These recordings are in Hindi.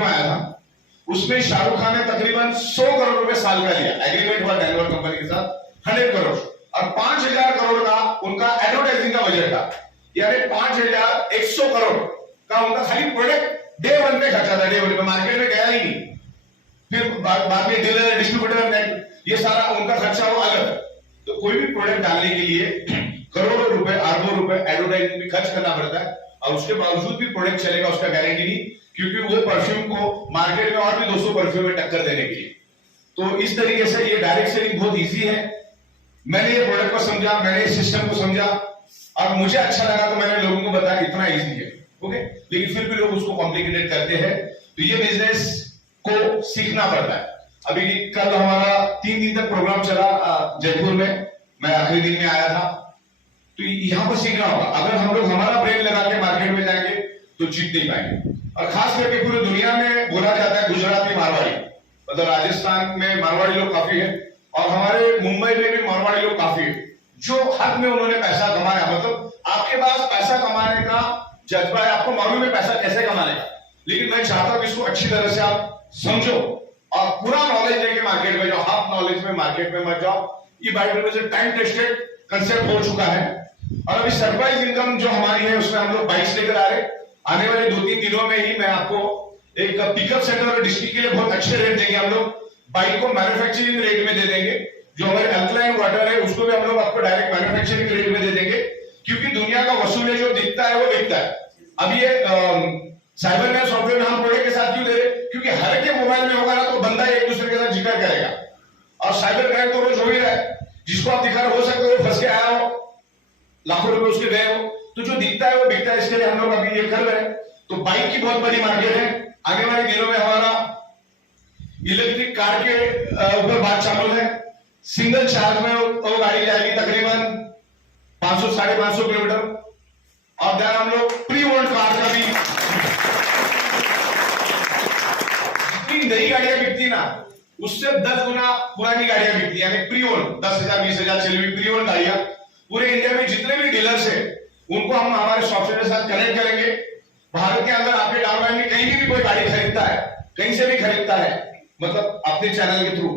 फिल्म आया था, उसमें शाहरुख खान ने तकरीबन 100 करोड़ रुपए साल का लिया, एग्रीमेंट हुआ डेनवर कंपनी के साथ 100 करोड़, और 5,000 करोड़ का उनका एडवर्टाइजिंग का बजट था, यानी 5,100 करोड़ का उनका खाली प्रोडक्ट डे 1 पे खर्चा था, डे 1 पे, मार्केट में गया ही नहीं, फिर बाद में डीलर डिस्ट्रीब्यूटर ये सारा उनका खर्चा हो अलग। तो कोई भी प्रोडक्ट डालने के लिए करोड़ों रुपए अरबों रुपए एडवर्टाइजिंग में खर्च करना पड़ता है, और उसके बावजूद भी प्रोडक्ट चलेगा उसका गारंटी नहीं, क्योंकि वो परफ्यूम को मार्केट में और भी 200 परफ्यूम में टक्कर देने के लिए। तो इस तरीके से ये डायरेक्ट सेलिंग बहुत इजी है। मैंने ये प्रोडक्ट को समझा, मैंने इस सिस्टम को समझा, और मुझे अच्छा लगा तो मैंने लोगों को बताया इतना इजी है, ओके। लेकिन फिर भी लोग उसको कॉम्प्लिकेटेड करते हैं, तो ये बिजनेस को सीखना पड़ता है। अभी कल हमारा 3 दिन तक प्रोग्राम चला जयपुर में, मैं आखिरी दिन में आया था, तो यहां पर सीखना होगा। अगर हम लोग हमारा ब्रेन लगा के मार्केट में जाएंगे तो जीत नहीं पाएंगे। और खास करके पूरी दुनिया में बोला जाता है गुजराती मारवाड़ी, मतलब राजस्थान में मारवाड़ी लोग काफी है, और हमारे मुंबई में भी मारवाड़ी लोग काफी है, जो हद में उन्होंने पैसा कमाया। मतलब आपके पास पैसा कमाने का जज्बा है, आपको मालूम है पैसा कैसे कमाने का, लेकिन मैं चाहता हूं कि इसको अच्छी तरह से आप समझो और पूरा नॉलेज लेके मार्केट में जाओ, हाफ नॉलेज में मार्केट में मत जाओ। ये बाइक से टाइम टेस्टेड कंसेप्ट हो चुका है। और अभी सरप्राइज इनकम जो हमारी है उसमें हम लोग बाइक्स लेकर आ रहे, आने वाले 2-3 दिनों में ही मैं आपको एक पिकअप सेंटर और डिस्ट्रिक्ट के लिए बहुत अच्छे रेट देंगे। हम लोग बाइक को मैन्युफैक्चरिंग रेट में दे देंगे, जो हमारे अल्कलाइन वाटर है उसको भी हम लोग आपको डायरेक्ट मैन्युफैक्चरिंग रेट में दे देंगे, क्योंकि दुनिया का वसूल जो दिखता है वो बिकता है। अब ये साइबर कैफ सॉफ्टवेयर हम प्रोडक्ट के साथ क्यों दे रहे, क्योंकि हर के मोबाइल में होगा ना तो बंदा एक दूसरे के साथ जिक्र करेगा, और साइबर क्राइम तो रोज हो ही रहा है। जिसको आप दिखा हो सकते हो फंस के आया हो, लाखों रुपए उसके गए हो, तो जो दिखता है वो बिकता है, इसके लिए हम लोग अभी ये कर रहे हैं। तो बाइक की बहुत बड़ी मार्केट है। आने वाले दिनों में हमारा इलेक्ट्रिक कार के ऊपर बात चालू है। सिंगल चार्ज में वो गाड़ी जाएगी तकरीबन 500-550 किलोमीटर, और देन हम लोग प्री ओल्ड कार का भी, जितनी नई गाड़ियां बिकती ना उससे 10 गुना पुरानी गाड़ियां बिकती, यानी प्री ओल्ड 10,000-20,000 चली हुई प्री ओल्ड गाड़ियां। पूरे इंडिया में जितने भी डीलर्स है उनको हम हमारे सॉफ्टवेयर के साथ कनेक्ट करेंगे। भारत के अंदर आपके डाउनलाइन में कहीं भी कोई गाड़ी खरीदता है, कहीं से भी खरीदता है, मतलब अपने चैनल के थ्रू,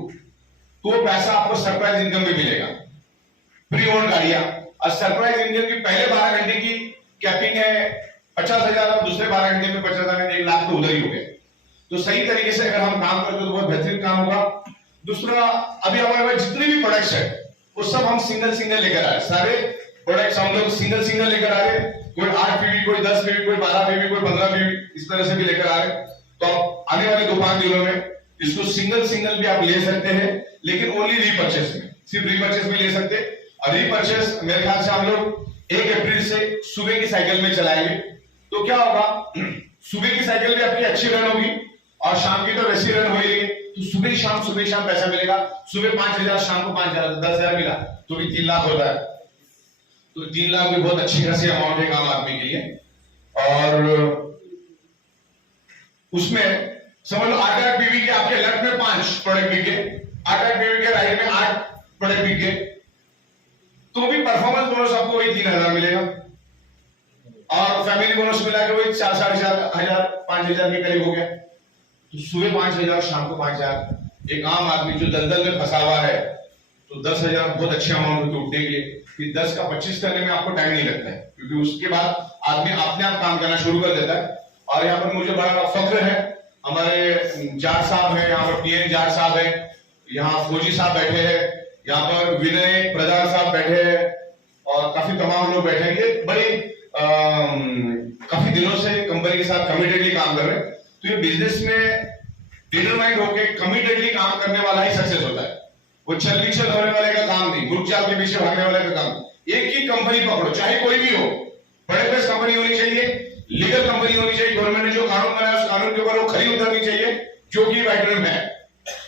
तो वो पैसा आपको सरप्राइज इनकम भी मिलेगा, प्री ओल्ड गाड़ियां। और सरप्राइज इनकम की पहले 12 घंटे की कैपिंग है 50,000, और दूसरे 12 घंटे में 50,000, 1 लाख तो उधर ही हो गए। तो सही तरीके से अगर हम काम करते तो बहुत बेहतरीन काम होगा। दूसरा, अभी हमारे पास जितने भी प्रोडक्ट्स है वो सब हम सिंगल लेकर आ रहे, सारे प्रोडक्ट्स हम लोग सिंगल लेकर आ रहे, कोई 8 पीवी, कोई 10 पीवी, कोई 12 पीवी, कोई 15 पीवी, इस तरह से भी लेकर आ रहे। तो आप आने वाले 2-5 दिनों में इसको सिंगल भी आप ले सकते हैं, लेकिन ओनली रीपर्चेस में, सिर्फ रीपर्चेस में ले सकते। और रीपर्चेस मेरे ख्याल से हम लोग 1 अप्रैल से सुबह की साइकिल में चलाएंगे। तो क्या होगा, सुबह की साइकिल भी आपकी अच्छी रन होगी, और शाम की तो वैसी रन होगी, तो सुबह शाम पैसा मिलेगा। सुबह 5,000, शाम को 5,000, 10,000 मिला तो भी 3 लाख होता है। तो 3 लाख भी बहुत अच्छी खासी अमाउंट है आम आदमी के लिए। और उसमें समझ लो 8 पीवी के आपके लेफ्ट में 5 प्रोडक्ट बिके, 8 पीवी के राइट में 8 प्रोडक्ट बिके, तो भी परफॉर्मेंस बोनस आपको वही 3,000 मिलेगा, और फैमिली बोनस मिला के वही 4,500, 5,000 के करीब हो गया। तो सुबह 5,000, शाम को 5,000। एक आम आदमी जो दलदल में फंसा हुआ है, तो 10,000 बहुत अच्छे अमाउंट होते उठने के लिए। फिर 10 का 25 करने में आपको टाइम नहीं लगता है, क्योंकि उसके बाद आदमी अपने आप काम करना शुरू कर देता है। और यहाँ पर मुझे बड़ा फख्र है, हमारे जाट साहब है, यहाँ पर पीएन जाट साहब है, यहाँ फौजी साहब बैठे हैं, यहाँ पर विनय प्रधान साहब बैठे हैं, और काफी तमाम लोग बैठे हैं। ये बड़े काफी दिनों से कंपनी के साथ कमिटेडली काम कर रहे हैं। तो ये बिजनेस में डिटरमाइंड होके कमिटेडली काम करने वाला ही सक्सेस होता है। वो छल होने वाले का काम नहीं, ग्रुप चाल के पीछे भागने वाले का काम। एक ही कंपनी पकड़ो, चाहे कोई भी हो, बड़े बेस्ट कंपनी होनी चाहिए, लीगल कंपनी होनी चाहिए, गवर्नमेंट ने जो कानून बनाया उस कानून के ऊपर वो खरी उतरनी चाहिए, जो कि वेटरन है।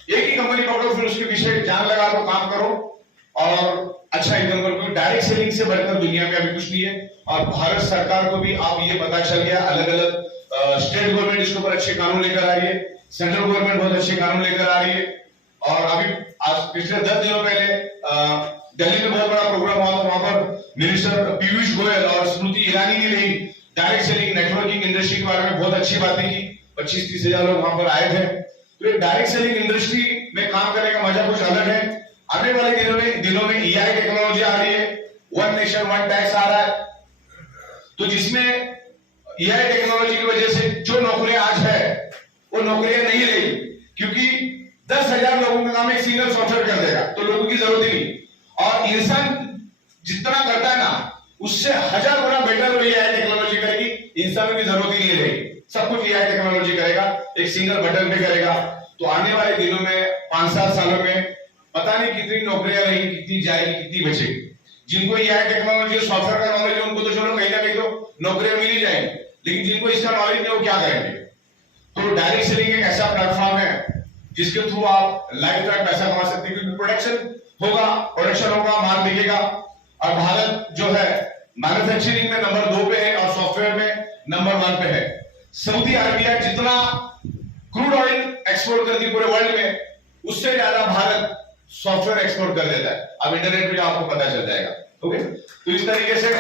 एक ही कंपनी पकड़ो, फिर उसके पीछे जान लगा दो, काम करो और अच्छा इनकम करो। डायरेक्ट सेलिंग से बढ़कर दुनिया में अभी कुछ नहीं है। और भारत सरकार को भी अब ये पता चल गया, अलग अलग स्टेट गवर्नमेंट इसके ऊपर अच्छे कानून लेकर आ रही है, सेंट्रल गवर्नमेंट बहुत अच्छे कानून लेकर आ रही है। और अभी आज पिछले 10 दिनों पहले दिल्ली में बहुत बड़ा प्रोग्राम हुआ था, वहां पर मिनिस्टर पीयूष गोयल और स्मृति ईरानी ने भी डायरेक्ट सेलिंग नेटवर्किंग इंडस्ट्री के बारे में बहुत अच्छी बातें की। 25-30 हजार लोग वहां पर आए थे। तो ये डायरेक्ट सेलिंग इंडस्ट्री में काम करने का मजा कुछ अलग है। आने वाले दिनों में EI टेक्नोलॉजी आ रही है, वन नेशन वन टैक्स आ रहा है, तो जिसमें EI टेक्नोलॉजी की वजह से जो नौकरियां आज है वो नौकरियां नहीं रही, क्योंकि 10,000 लोगों का काम एक सिंगल सॉफ्टवेयर कर देगा, तो लोगों की जरूरत ही नहीं। और इंसान जितना करता है ना, उससे 1000 गुना बेटर वो EI टेक्नोलॉजी करेगी, इंसानों की जरूरत ही नहीं रहेगी, सब कुछ EI टेक्नोलॉजी करेगा, एक सिंगल बटन पे करेगा। तो आने वाले दिनों में 5-7 सालों में पता नहीं कितनी नौकरियां रहेगी, कितनी जाएगी, कितनी बचेगी। जिनको EI टेक्नोलॉजी सॉफ्टवेयर का नॉलेज है उनको तो चलो कहीं ना कहीं तो नौकरियां मिल ही जाएंगी, लेकिन जिनको इसका नॉलेज नहीं वो क्या करेंगे। तो डायरेक्ट सेलिंग एक ऐसा प्लेटफॉर्म है जिसके थ्रू आप लाइफ टाइम पैसा कमा सकते हैं, क्योंकि प्रोडक्शन होगा, माल बिकेगा। और भारत जो है मैन्युफैक्चरिंग में नंबर 2 पे है और सॉफ्टवेयर में नंबर 1 पे है। सऊदी अरबिया जितना क्रूड ऑयल एक्सपोर्ट करती है पूरे वर्ल्ड में, उससे ज्यादा भारत सॉफ्टवेयर एक्सपोर्ट कर देता है। अब इंटरनेट पे आपको पता चल जाएगा। ओके, तो इस तरीके से